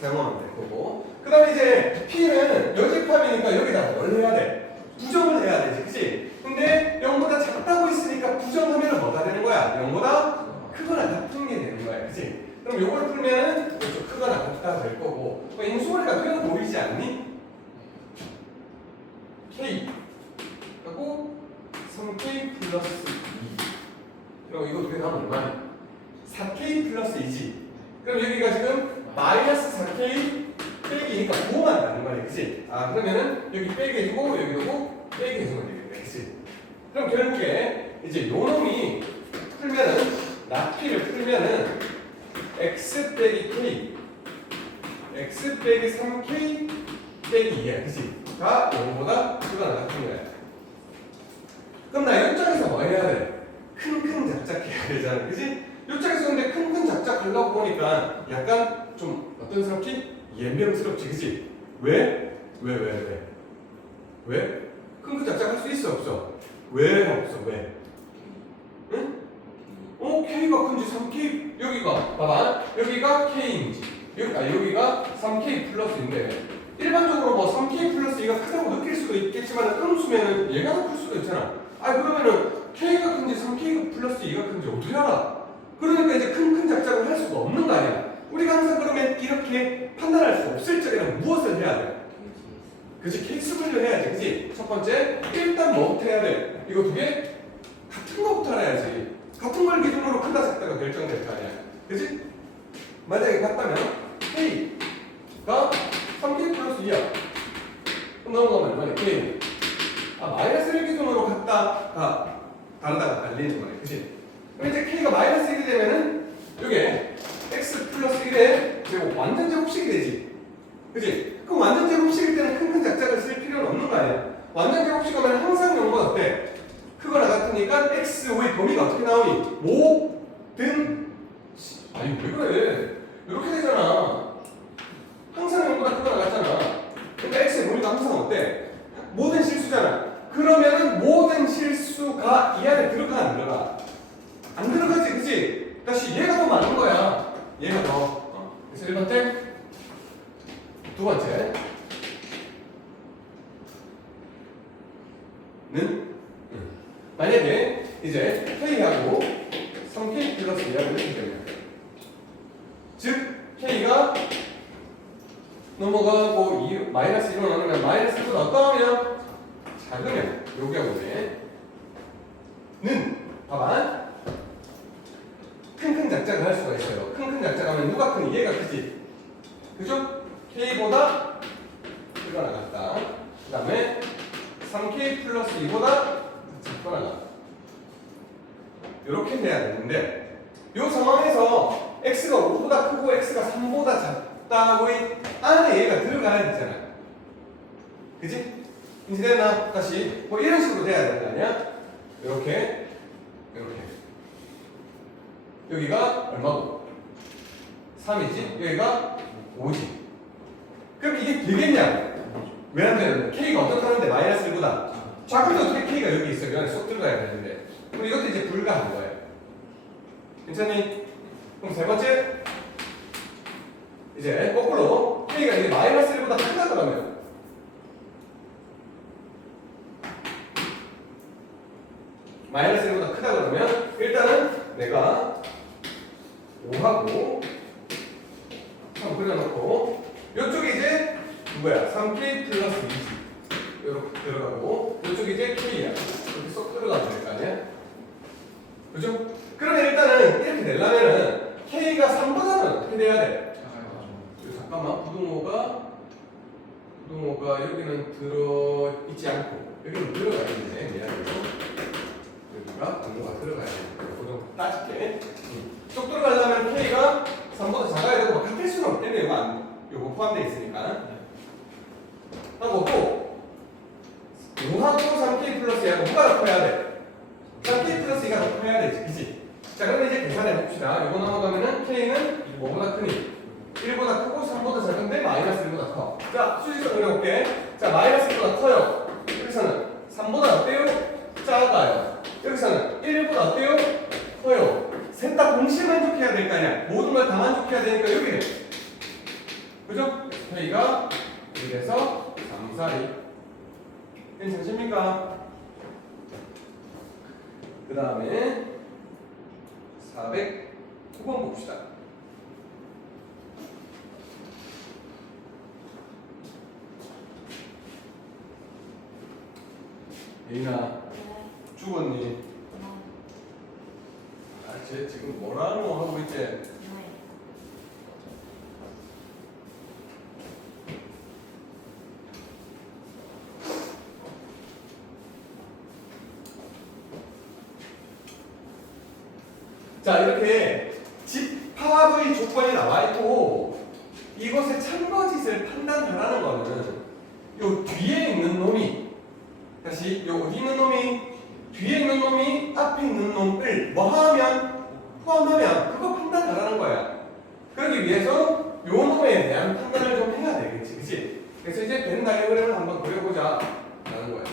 사용하면 될 거고. 그 다음에 이제 P는 여집합이니까 여기다 뭘 해야 돼? 부정을 해야 되지. 그치? 근데 0보다 작다고 있으니까 부정하면 뭐가 되는 거야? 0보다 크거나 같은 게 되는 거야. 그치? 그럼 요걸 풀면은 좀 크거나 같다 될 거고. 인수분해가 그냥 보이지 않니? K 하고 3K 플러스 2. 그럼 이거 두개 다음 얼마야? 4K 플러스 2지. 그럼 여기가 지금 마이너스 4K 빼기니까 5만 나는 거야. 그치? 아, 그러면은 여기 빼기 해주고 여기도 빼기 해주면 되겠네. 그치? 그럼 결국에 이제 요 놈이 풀면은 나피를 풀면은 x 빼기 k x 빼기 3k 빼기 2야. 그치? 가 0보다 크거나 같은 거야. 그럼 나 이쪽에서 뭐 해야 돼? 큰 작작 해야 되잖아. 그치? 이쪽에서 근데 큰 작작 하려고 보니까 약간 좀 어떤 스럽지? 예명스럽지. 그치? 왜? 왜? 큰 작작 할 수 있어 없어? 왜 없어? 왜? 응? K가 큰지 3K 여기가 봐봐 여기가 K인지 여기가 3K 플러스인데 일반적으로 뭐 3K 플러스 2가 크다고 느낄 수도 있겠지만 음수면은 얘가 더 클 수도 있잖아. 그러면은 K가 큰지 3K 플러스 2가 큰지 어떻게 알아? 그러니까 이제 큰 작작을 할 수가 없는 거 아니야. 우리가 항상 그러면 이렇게 판단할 수 없을 적에는 무엇을 해야 돼? 그치? 케이스 분류를 해야지. 그치? 첫 번째 일단 뭐부터 해야 돼? 이거 두 개? 같은 거부터 알아야지. 같은 걸 기준으로 크다 작다가 결정될 거 아니야. 그치? 만약에 같다면 K가 3K 플러스 2야. 그럼 넘어가면 얼마냐? K 마이너스 1 기준으로 같다가 다르다가 달리는 거네. 그치? 그럼 이제 K가 마이너스 1이 되면은 요게 X 플러스 1에 그리고 완전 제곱식이 되지. 그치? 그럼 완전 제곱식일 때는 큰 작작을 쓸 필요는 없는 거 아니야. 완전 제곱식 하면 항상 0보다 어때? 크거나 같으니까 X의 범위가 어떻게 나오니? 모든 아니 왜 그래? 이렇게 되잖아. 항상 0보다 크거나 같잖아. 그러니까 X의 범위가 항상 어때? 모든 실수잖아. 그러면은 모든 실수가 이 안에 들어가 안 들어가? 안 들어가지. 그치? 다시 얘가 더 많은 거야. 얘가 더. 그래서 1번째 두 번째 는 만약에 이제 K하고 3K 플러스 2하고 이렇게 되면 즉 K가 넘어가고 마이너스 1로 나누면 마이너스 1로 어떠하면 작으면 요 경우에 는 봐봐 큰 작작을 할 수가 있어요. 큰 작작하면 누가 크니? 얘가 크지. 그죠? K보다 크거나 같다. 그 다음에 3K 플러스 2보다 작거나 같다. 이렇게 돼야 되는데 이 상황에서 X가 5보다 크고 X가 3보다 작다고 안에 얘가 들어가야 되잖아. 그지? 이제 됐나? 다시 뭐 이런 식으로 돼야 되는 거 아니야? 이렇게 여기가 얼마고? 3이지? 여기가 5지. 그럼 이게 되겠냐? 왜 안 되는데? K가 어떻다는데 마이너스 1보다 작은데 어떻게 K가 여기 있어? 여기 쏙 들어가야 되는데 그럼 이것도 이제 불가한 거예요. 괜찮니? 그럼 세 번째 이제 거꾸로 K가 이제 마이너스 1보다 크다 그러면 마이너스 1보다 크다 그러면 일단은 내가 5하고 3 그려놓고 이쪽에 이제 뭐야 3k 플러스 2 이렇게 들어가고 이쪽에 이제 k야 이렇게 쏙 들어가면 될 거 아니야? 그죠? 그러면 일단은 이렇게 내려면은 k가 3보다는 어떻게 돼야 돼? 잠깐만 부등호가 여기는 들어있지 않고 여기는 들어가야 되는데 미안해요. 여기가 부등호가 들어가야 돼. 부등호 따질게. 쭉 들어가려면 k가 3보다 작아야 되고 같을 수는 없겠네. 요거 포함되어 있으니까. 하고 또 5하고 3k 플러스 2하고 뭐가 더 커야 돼? 3k 플러스 2가 더 커야 되지, 그치? 자, 그러면 이제 계산해 봅시다. 요거 넘어가면은 k는 5보다 크니 1보다 크고 3보다 작은데 마이너스 1보다 커. 자, 수직선 그려볼게. 자, 마이너스 1보다 커요. 여기서는 3보다 어때요? 작아요. 여기서는 1보다 어때요? 커요. 셋 다 동시에 만족해야 될 거 아니야. 모든 걸 다 만족해야 되니까 여기래. 그죠? 저희가 이래서 3, 4, 2. 괜찮으십니까? 그 다음에 409번 봅시다. 예인아, 죽었니? 아, 쟤 지금 뭐라노 하고 있지? 자, 이렇게 집합의 조건이 나와 있고 이것의 참거짓을 판단하라는 거는 요 뒤에 있는 놈이 다시 요 어디 있는 놈이 뒤에 있는 놈이 앞에 있는 놈을 뭐 하면 포함하면 그거 판단하라는 거야. 그러기 위해서 요 놈에 대한 판단을 좀 해야 되겠지, 그치? 그래서 이제 벤 다이어그램을 한번 그려보자 라는 거야.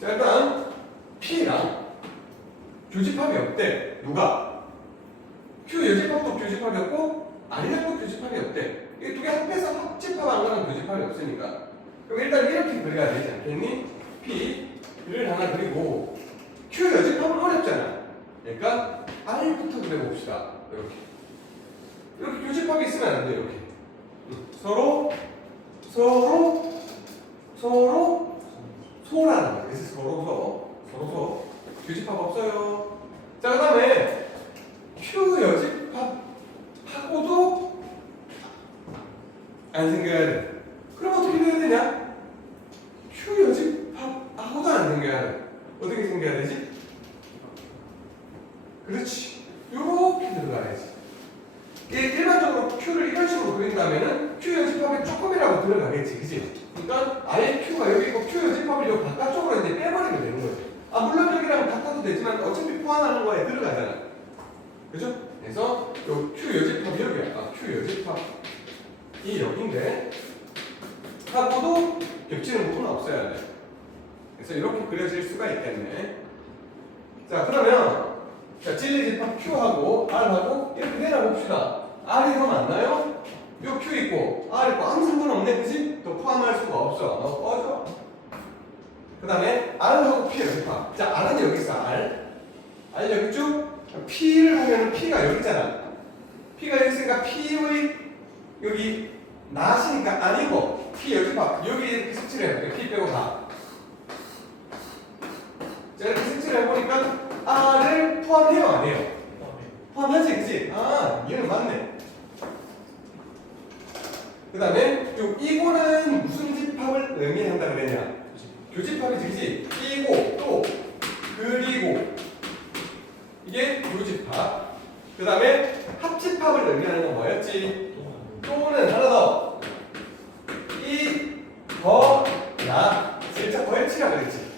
자, 일단 P랑 교집합이 없대. 누가? Q 여집합도 교집합이 없고 R력도 교집합이 없대. 이 두 개 합해서 합집합한 거는 교집합이 없으니까. 그럼 일단 이렇게 그려야 되지 않겠니? P를 하나 그리고 Q 여집합은 어렵잖아. 그러니까 R부터 그려봅시다. 이렇게 교집합이 있으면 안 돼. 이렇게 서로 소라는 거야. 그래서 서로 교집합 없어요. 자, 그 다음에 Q 여집합하고도 안 생겨야 돼. 그럼 어떻게 돼야 되냐? Q 여집합하고도 안 생겨야 돼. 어떻게 생겨야 되지? 그렇지. 요렇게 들어가야지. 일반적으로 Q를 이런 식으로 그린다면은 Q 여집합에 조금이라고 들어가겠지, 그치? 그러니까 아예 Q가 여기 있고 Q 여집합을 요 바깥쪽으로 이제 빼버리면 되는 거지. 아, 물론 여기랑 바꿔도 되지만 어차피 포함하는 거에 들어가잖아. 그죠? 그래서 요 Q 여집합이 여기야. 아, Q 여집합이 여기인데 하고도 겹치는 부분은 없어야 돼. 그래서 이렇게 그려질 수가 있겠네. 자, 그러면 자, 진리집합 Q하고 R하고 이렇게 내려봅시다. R이 더 맞나요? 요 Q 있고 R 있고 아무 상관없네, 그치? 더 포함할 수가 없어. 너 꺼져. 그 다음에 R하고 P 여집합. 자, R은 여기 있어. R 여기 있죠? P를 하면은 P가 여기 있잖아. P가 여기 있으니까 P의 여기 낫이니까 아니고 P 여집합 여기 이렇게 색칠을 해볼게. P 빼고 다. 자, 이렇게 색칠을 해보니까 R을 포함해요, 안 해요? 포함하지, 그치? 아, 얘는 맞네. 그 다음에 이거는 무슨 집합을 의미한다 그랬냐? 교집합이지, 그치? B고 또 그리고 이게 교집합. 그 다음에 합집합을 의미하는 건 뭐였지? 또는 하나 더. 이, 더, 나. 살짝 더해치라 그랬지.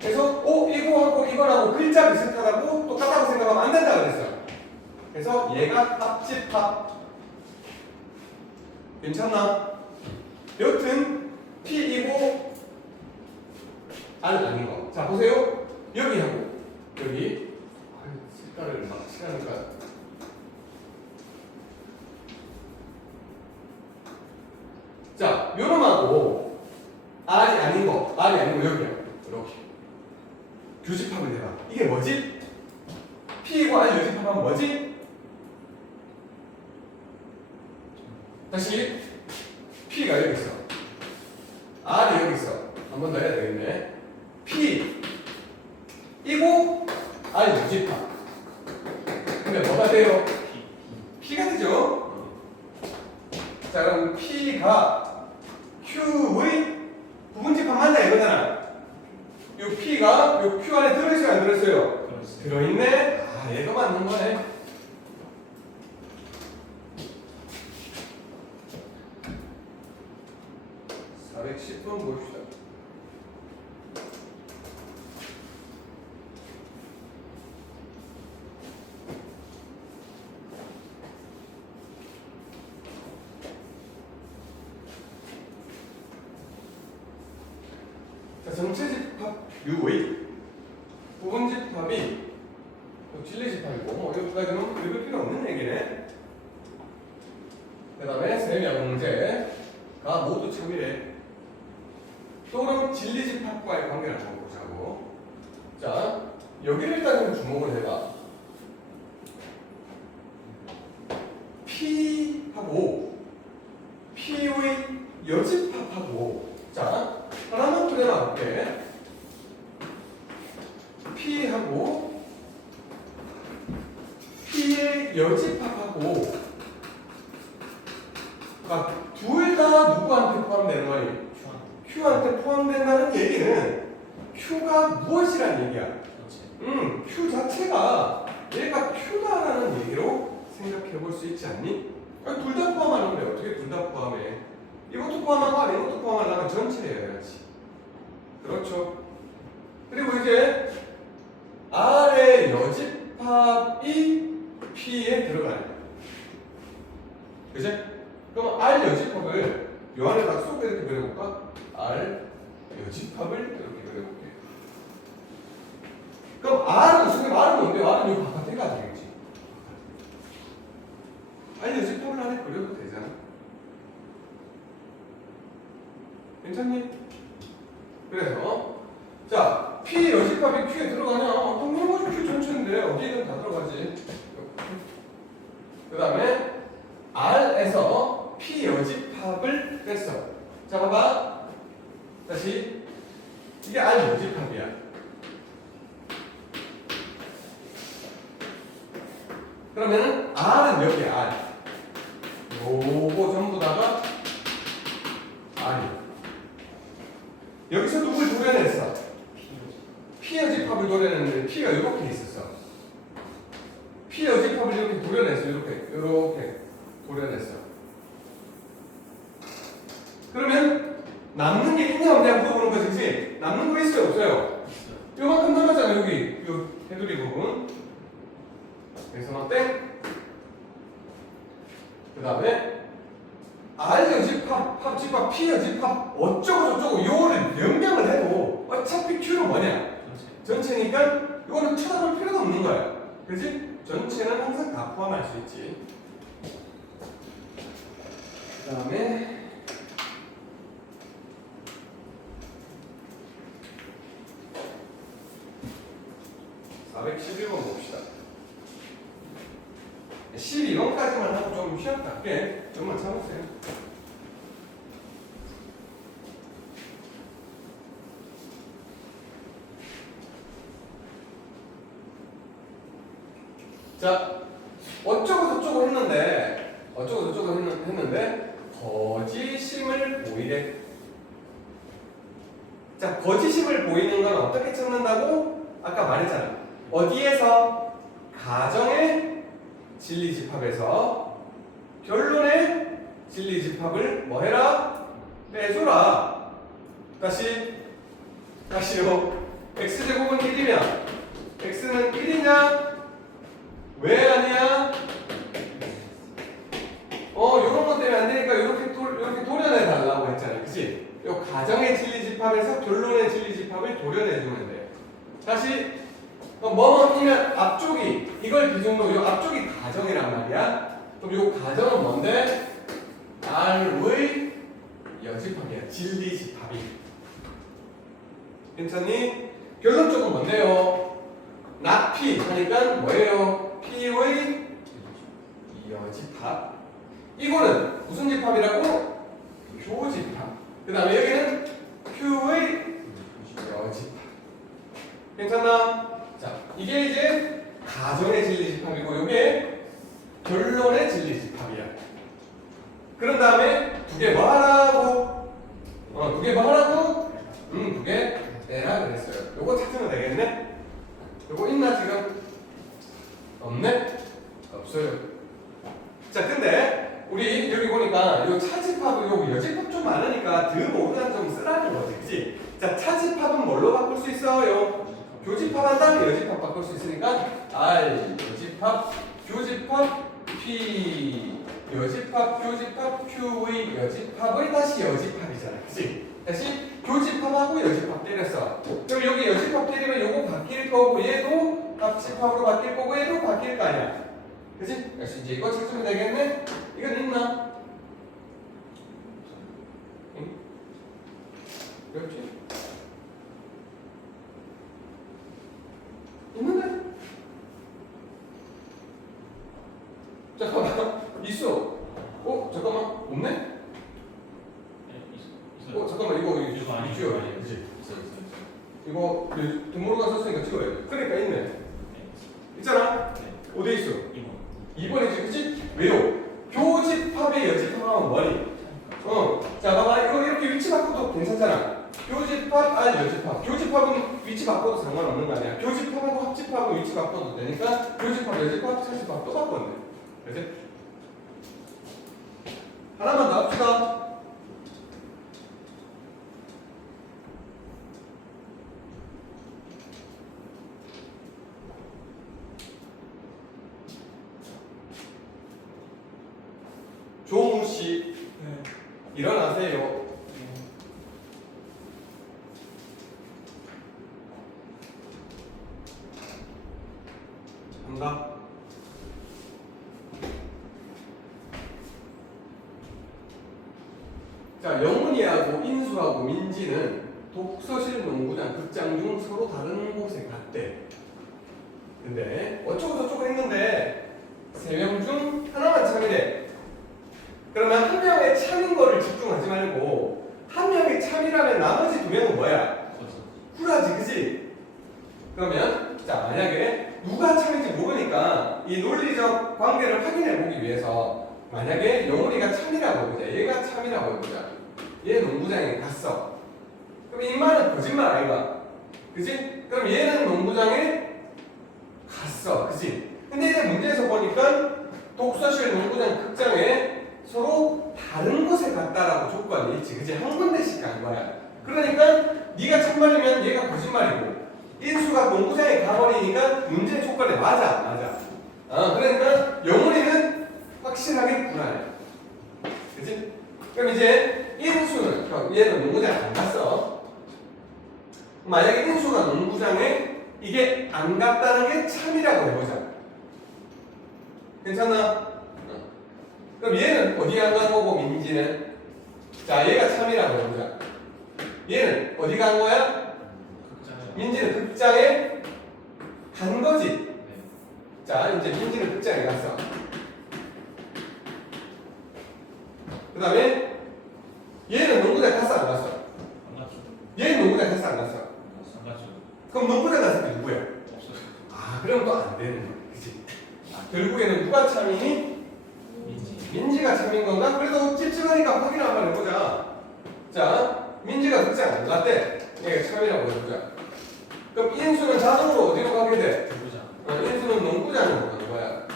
그래서 이거하고 이거하고 글자 비슷하다고 똑같다고 생각하면 안 된다 그랬어. 그래서 얘가 합집합. 괜찮나? 여튼 P이고 R 아닌 거. 자, 보세요. 여기하고 여기 색깔을 막 칠하니까 자, 요놈하고 다시 P가 여기 있어. R이 여기 있어. 한 번 더 해야 되겠네. P 이고 R 유집합. 근데 뭐가 돼요? P가 되죠? 자, 그럼 P가 Q의 부분집합 맞나 이거잖아. 요 P가 요 Q 안에 들어있어요, 안 들어있어요? 들어있네? 아, 얘가 맞는 거네. (410번) 봅시다. 자, 전체 집합 U의 부분 집합이 진리 집합이고 뭐 여기까지는 읽을 필요 없는 얘기네. 그 다음에 세 명제가 모두 참이래. 또는 진리 집합과의 관계를 한번 보자고. 자, 여기를 일단 좀 주목을 해봐. P하고 P의 여집합하고, 자, 하나만 그려놔볼게. P하고 P의 여집합하고, 그러니까 둘 다 누구한테 포함되는 거니? Q한테 포함된다는 얘기는 Q가 무엇이란 얘기야? Q 자체가 얘가 Q다라는 얘기로 생각해 볼 수 있지 않니? 둘 다 포함하는데 어떻게 둘 다 포함해? 이것도 포함하고 이것도 포함하려면 전체해야 되지. 그렇죠. 그리고 이제 R의 여집합이 P에 들어가요. 그치? 그럼 R 여집합을 요 안에 딱 쏙 이렇게 그려볼까? R 여집합을 이렇게 그려볼게. 그럼 R은 지금 R은 뭔데? R은 이 바깥에 가야 되겠지. R 여집합을 안에 그려도 되잖아. 괜찮니? 그래서 자, P 여집합이 Q에 들어가냐? 당연히 뭐지? Q 전체인데 어디든 다 들어가지. 그 다음에 R에서 P 여집합을 뺐어. 자, 봐봐. 다시 이게 R 여집합이야. 그러면은 R은 여기야. R. 요거 전부 다가 R이야. 여기서 누굴 도려냈어? P 여집합을 도려냈는데 P가 이렇게 있었어. P 여집합을 이렇게 도려냈어. 이렇게 도려냈어. 그러면 남는 게 있냐 없냐 물어보는 거지, 그치? 남는 거 있어요, 없어요? 요만큼 남았잖아, 여기 요 테두리 부분. 그래서 땡. 그 다음에 R 여집합, 합집합, P 여집합 어쩌고 저쩌고 요거를 변경을 해도 어차피 Q는 뭐냐? 전체니까 이거는 쳐다볼 필요도 없는 거야. 그치? 전체는 항상 다 포함할 수 있지. 그 다음에 411번 봅시다. 12번까지만 하고 좀 시험 갈게. 좀만 참으세요. 자, 어쩌고 저쩌고 했는데 거짓임을 보이래. 자, 거짓임을 보이는 건 어떻게 찾는다고? 아까 말했잖아. 어디에서? 가정의 진리집합에서 결론의 진리집합을 뭐 해라? 빼줘라. 다시요. x제곱은 1이면 x는 1이냐? 왜 아니야? 요런 것 때문에 안 되니까 이렇게 도려내 달라고 했잖아. 그치? 요 가정의 진리집합에서 결론의 진리집합을 도려내주면 돼. 다시 뭐뭐이면 앞쪽이 이걸 기준으로 요 앞쪽이 가정이란 말이야. 그럼 요 가정은 뭔데? R의 여집합이야. 진리집합이. 괜찮니? 결론 쪽은 뭔데요? not P 하니까 뭐예요? P의 여집합. 이거는 무슨 집합이라고? 교집합. 그 다음에 여기는 Q의 여집합. 괜찮나? 자, 이게 이제 가정의 진리집합이고 이게 결론의 진리집합이야. 그런 다음에 두 개 뭐 하라고? 두 개 뭐 하라고? 두 개 내라 그랬어요. 요거 찾으면 되겠네? 요거 있나 지금? 없네? 없어요. 자, 근데 우리 여기 보니까 요 차집합은 요 여집합 좀 많으니까 더 모르는 좀 쓰라는 거지, 그치? 자, 차집합은 뭘로 바꿀 수 있어요? 교집합 한 다음에 여집합 바꿀 수 있으니까 R 여집합, 교집합, P 여집합, 교집합, Q의 여집합의 다시 여집합이잖아, 그치? 다시 교집합하고 여집합 때렸어. 그럼 여기 여집합 때리면 요거 바뀔 거고 얘도 합집합으로 바뀔 거고 얘도 바뀔 거 아니야. 그치? 그래서 이제 이거 찾으면 되겠네? 이건 있나? 응? 그렇지? 있는데? 잠깐만 있어. 잠깐만 없네? 잠깐만 이거 아니죠? 찍어야 돼. 그치? 이거 등모르가 썼으니까 찍어야 돼. 그러니까 있네. 있잖아? 어디에 있어? 2번이지, 그치? 왜요? 교집합의 여집합하면 뭐니? 자, 봐봐. 이거 이렇게 위치 바꿔도 괜찮잖아. 교집합, 여집합. 교집합은 위치 바꿔도 상관없는 거 아니야. 교집합하고 합집합은 위치 바꿔도 되니까 교집합, 여집합, 차집합 또 바꿨네. 그치? 하나만 더 합시다. 조무씨 네. 일어나세요. 간다. 자, 영훈이하고 인수하고 민지는 독서실, 농구장, 극장 중 서로 다른 곳에 갔대. 근데 어쩌고 저쩌고 했는데 3명 중 하나만 참이래. 그러면 한 명의 참인 거를 집중하지 말고 한 명이 참이라면 나머지 2명은 뭐야? 쿨하지, 그치? 그러면 자, 만약에 누가 참인지 모르니까 이 논리적 관계를 확인해 보기 위해서 만약에 영훈이가 참이라고 해보자. 얘가 참이라고 해보자. 얘 농구장에 갔어. 그럼 인마는 거짓말 아이가? 그치? 그럼 얘는 농구장에 갔어. 그치? 근데 이제 문제에서 보니까 독서실, 농구장, 극장에 서로 다른 곳에 갔다라고 조건이 있지. 그치? 한 군데씩 간 거야. 그러니까 네가 참말이면 얘가 거짓말이고 인수가 농구장에 가버리니까 문제 조건에 맞아. 그러니까 영훈이는 확실하게 불안해. 그치? 그럼 이제 인수는 얘는 농구장에 안 갔어. 만약에 인수가 농구장에 이게 안 갔다는 게 참이라고 해보자. 괜찮나? 그럼 얘는 어디 안 간 거고 민지는? 자, 얘가 참이라고 해보자. 얘는 어디 간 거야? 민지는 극장에 간 거지. 자, 이제 민지는 극장에 갔어. 그 다음에 얘는 농구장 갔어 안 갔어? 얘는 농구장 갔어 안 갔어? 그럼 농구장 갔을 때 누구야? 그럼 또 안 되는 거야. 그치? 결국에는 누가 참이니? 민지가 참인 건가? 그래도 찝찝하니까 확인 한번 해보자. 자, 민지가 극장 안 갔대. 얘가 참이라고 해보자. 그럼 인수는 자동으로 어디로 가게 돼? 인수는 농구장으로 가는 거야.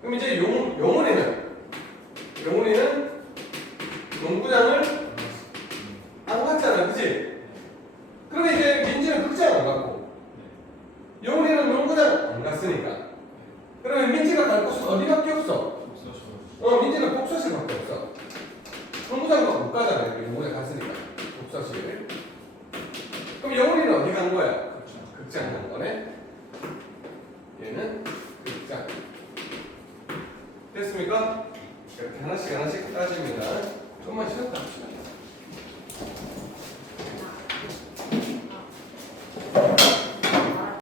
그럼 이제 영훈이는 농구장을 안 갔잖아, 그치? 그러면 이제 민지는 극장 안 갔고 영훈이는 농구장 안 갔으니까 그러면 민지가 갈 곳은 어디밖에 없어? 민지는 독서실밖에 없어. 농구장도 못 가잖아, 농구장 갔으니까 독서실. 그럼 영훈이는 어디 간 거야? 극장 간 거네. 얘는 극장. 됐습니까? 이렇게 하나씩 따집니다. 좀만 쉬었다.